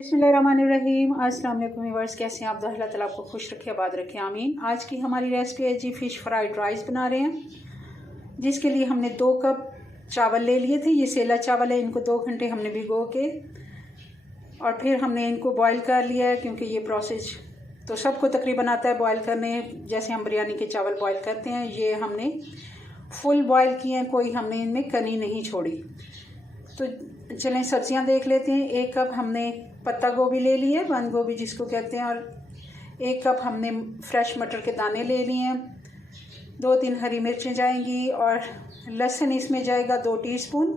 बिस्मिल्लाहिर्रहमानिर्रहीम। अस्सलाम वालेकुम व्यूअर्स, कैसे हैं आप? अल्लाह ताला आपको खुश रखे, आबाद रखे, आमीन। आज की हमारी रेसिपी है जी फ़िश फ्राइड राइस बना रहे हैं, जिसके लिए हमने 2 कप चावल ले लिए थे। ये सेला चावल है, इनको 2 घंटे हमने भिगो के और फिर हमने इनको बॉईल कर लिया है, क्योंकि ये प्रोसेस तो सबको तकरीबन आता है बॉईल करने, जैसे हम बिरयानी के चावल बॉईल करते हैं। ये हमने फुल बॉईल किए हैं, कोई हमने इनमें कनी नहीं छोड़ी। तो चलें सब्जियां देख लेते हैं। 1 कप हमने पत्ता गोभी ले ली है, बंद गोभी जिसको कहते हैं, और 1 कप हमने फ्रेश मटर के दाने ले लिए हैं। 2-3 हरी मिर्चें जाएंगी और लहसुन इसमें जाएगा 2 टीस्पून।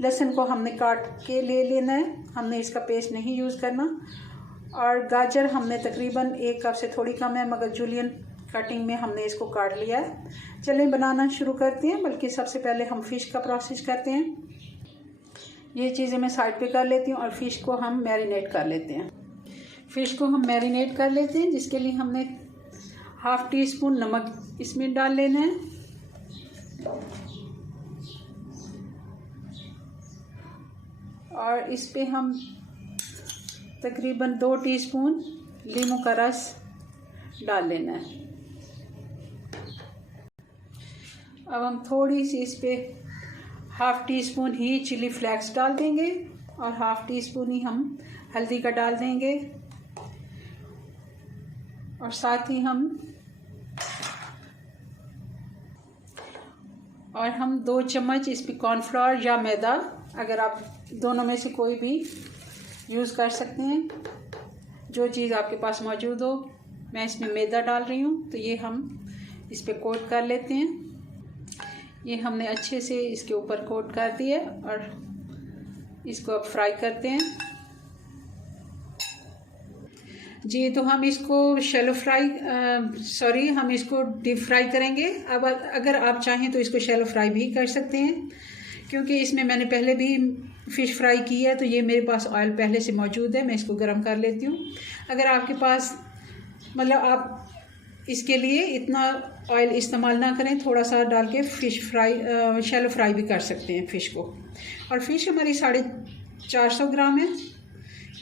लहसुन को हमने काट के ले लेना है, हमने इसका पेस्ट नहीं यूज़ करना। और गाजर हमने तकरीबन 1 कप से थोड़ी कम है, मगर जूलियन कटिंग में हमने इसको काट लिया है। चलें बनाना शुरू करते हैं, बल्कि सबसे पहले हम फ़िश का प्रोसेस करते हैं। ये चीज़ें मैं साइड पे कर लेती हूँ और फ़िश को हम मैरिनेट कर लेते हैं। फ़िश को हम मैरिनेट कर लेते हैं, जिसके लिए हमने 1/2 टीस्पून नमक इसमें डाल लेना है। और इस पे हम तकरीबन 2 टीस्पून लीमू का रस डाल लेना है। अब हम थोड़ी सी इस पे 1/2 टीस्पून ही चिली फ्लेक्स डाल देंगे और 1/2 टीस्पून ही हम हल्दी का डाल देंगे। और साथ ही हम 2 चम्मच इस पे कॉर्नफ्लोर या मैदा, अगर आप दोनों में से कोई भी यूज़ कर सकते हैं, जो चीज़ आपके पास मौजूद हो। मैं इसमें मैदा डाल रही हूँ, तो ये हम इस पे कोट कर लेते हैं। ये हमने अच्छे से इसके ऊपर कोट कर दिया और इसको अब फ्राई करते हैं जी। तो हम इसको हम इसको डीप फ्राई करेंगे। अब अगर आप चाहें तो इसको शैलो फ्राई भी कर सकते हैं, क्योंकि इसमें मैंने पहले भी फ़िश फ्राई की है, तो ये मेरे पास ऑयल पहले से मौजूद है। मैं इसको गर्म कर लेती हूँ। अगर आपके पास आप इसके लिए इतना ऑयल इस्तेमाल ना करें, थोड़ा सा डाल के शैलो फ्राई भी कर सकते हैं फ़िश को। और फ़िश हमारी 450 ग्राम है।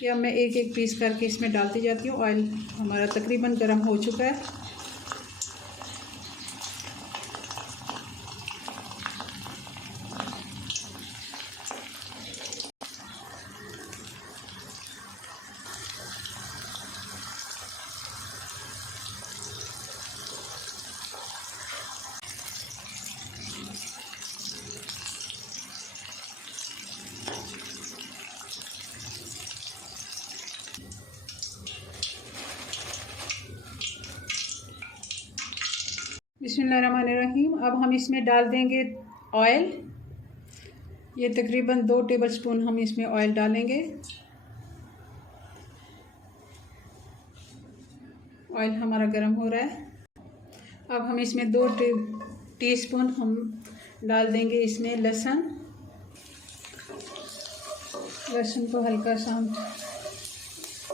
या मैं एक पीस करके इसमें डालती जाती हूँ। ऑयल हमारा तकरीबन गर्म हो चुका है। बिस्मिल्लाहिर्रहमानिर्रहीम। अब हम इसमें डाल देंगे ऑयल। ये तकरीबन 2 टेबलस्पून हम इसमें ऑयल डालेंगे। ऑयल हमारा गर्म हो रहा है। अब हम इसमें 2 टीस्पून हम डाल देंगे इसमें लहसुन। लहसुन को हल्का सा हम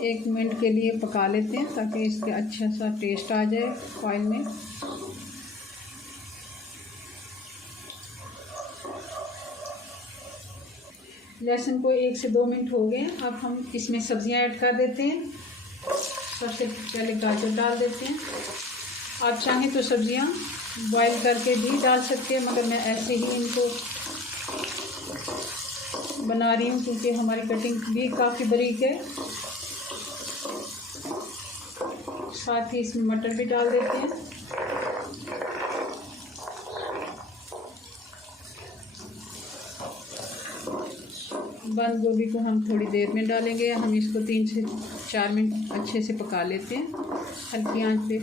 1 मिनट के लिए पका लेते हैं, ताकि इसका अच्छा सा टेस्ट आ जाए ऑयल में। लहसुन को 1 से 2 मिनट हो गए। अब हम इसमें सब्जियां ऐड कर देते हैं। सबसे पहले गाजर डाल देते हैं। आप चाहें तो सब्जियां बॉईल करके भी डाल सकते हैं, मगर मैं ऐसे ही इनको बना रही हूँ, क्योंकि हमारी कटिंग भी काफ़ी बारीक है। साथ ही इसमें मटर भी डाल देते हैं। बंद गोभी को हम थोड़ी देर में डालेंगे। हम इसको 3 से 4 मिनट अच्छे से पका लेते हैं, हल्की आंच पे।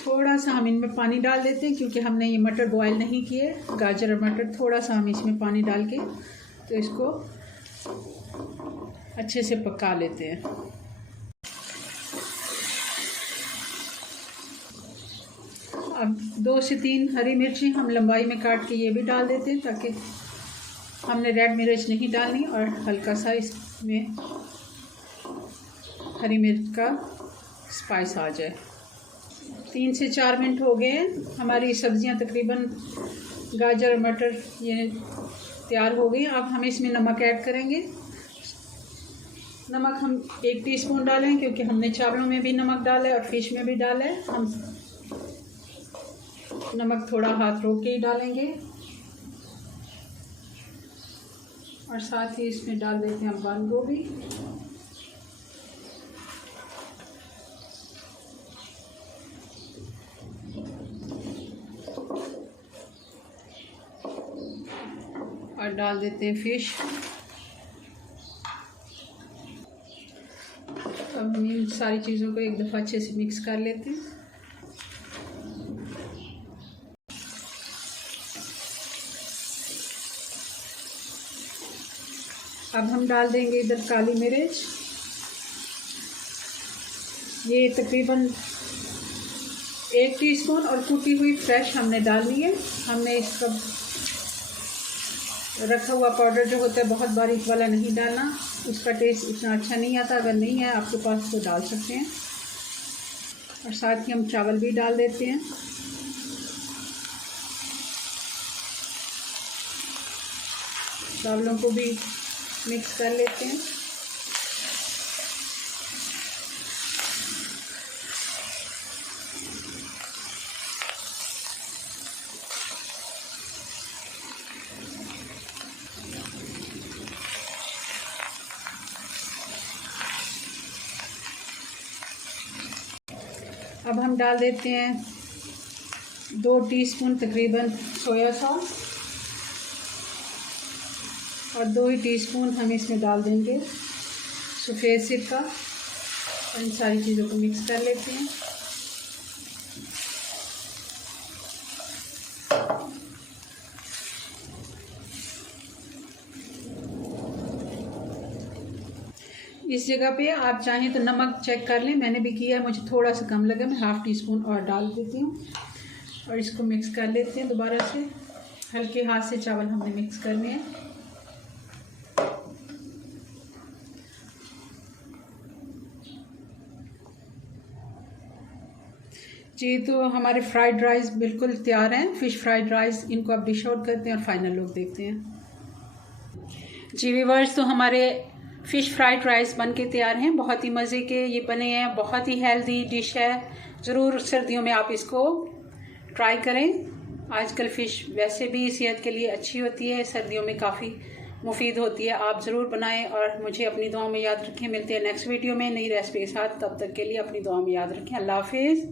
थोड़ा सा हम इनमें पानी डाल देते हैं, क्योंकि हमने ये मटर बॉयल नहीं किए, गाजर और मटर। थोड़ा सा हम इसमें पानी डाल के तो इसको अच्छे से पका लेते हैं। अब 2 से 3 हरी मिर्ची हम लंबाई में काट के ये भी डाल देते हैं, ताकि हमने रेड मिर्च नहीं डालनी, और हल्का सा इसमें हरी मिर्च का स्पाइस आ जाए। 3 से 4 मिनट हो गए हैं। हमारी सब्जियां तकरीबन गाजर और मटर ये तैयार हो गई। अब हम इसमें नमक ऐड करेंगे। नमक हम 1 टीस्पून डालें क्योंकि हमने चावलों में भी नमक डाला है और फिश में भी डाला है। हम नमक थोड़ा हाथ रोक के ही डालेंगे और साथ ही इसमें डाल देते हैं बंद गोभी। और डाल देते हैं फिश। अब हम इन सारी चीज़ों को एक दफ़ा अच्छे से मिक्स कर लेते हैं। अब हम डाल देंगे इधर काली मिर्च। ये तकरीबन 1 टीस्पून और कुटी हुई फ्रेश हमने डालनी है। हमने इसका रखा हुआ पाउडर जो होता है बहुत बारीक वाला नहीं डालना, उसका टेस्ट इतना अच्छा नहीं आता। अगर नहीं है आपके पास तो डाल सकते हैं। और साथ ही हम चावल भी डाल देते हैं। चावलों को भी मिक्स कर लेते हैं। अब हम डाल देते हैं 2 टीस्पून तकरीबन सोया सॉस और 2 ही टीस्पून हम इसमें डाल देंगे सफ़ेद सिरका। और इन सारी चीज़ों को मिक्स कर लेते हैं। इस जगह पे आप चाहें तो नमक चेक कर लें, मैंने भी किया है, मुझे थोड़ा सा कम लगा, मैं 1/2 टीस्पून और डाल देती हूँ। और इसको मिक्स कर लेते हैं दोबारा से। हल्के हाथ से चावल हमने मिक्स करने हैं। जी, तो हमारे फ्राइड राइस बिल्कुल तैयार हैं, फ़िश फ्राइड राइस। इनको अब डिश आउट करते हैं और फाइनल लुक देखते हैं। जी व्यूअर्स, तो हमारे फ़िश फ्राइड राइस बन के तैयार हैं। बहुत ही मज़े के ये बने हैं, बहुत ही हेल्दी डिश है। ज़रूर सर्दियों में आप इसको ट्राई करें। आजकल फ़िश वैसे भी सेहत के लिए अच्छी होती है, सर्दियों में काफ़ी मुफीद होती है। आप ज़रूर बनाएं और मुझे अपनी दुआ में याद रखें। मिलते हैं नेक्स्ट वीडियो में नई रेसिपी के साथ। तब तक के लिए अपनी दुआ में याद रखें। अल्लाह हाफिज़।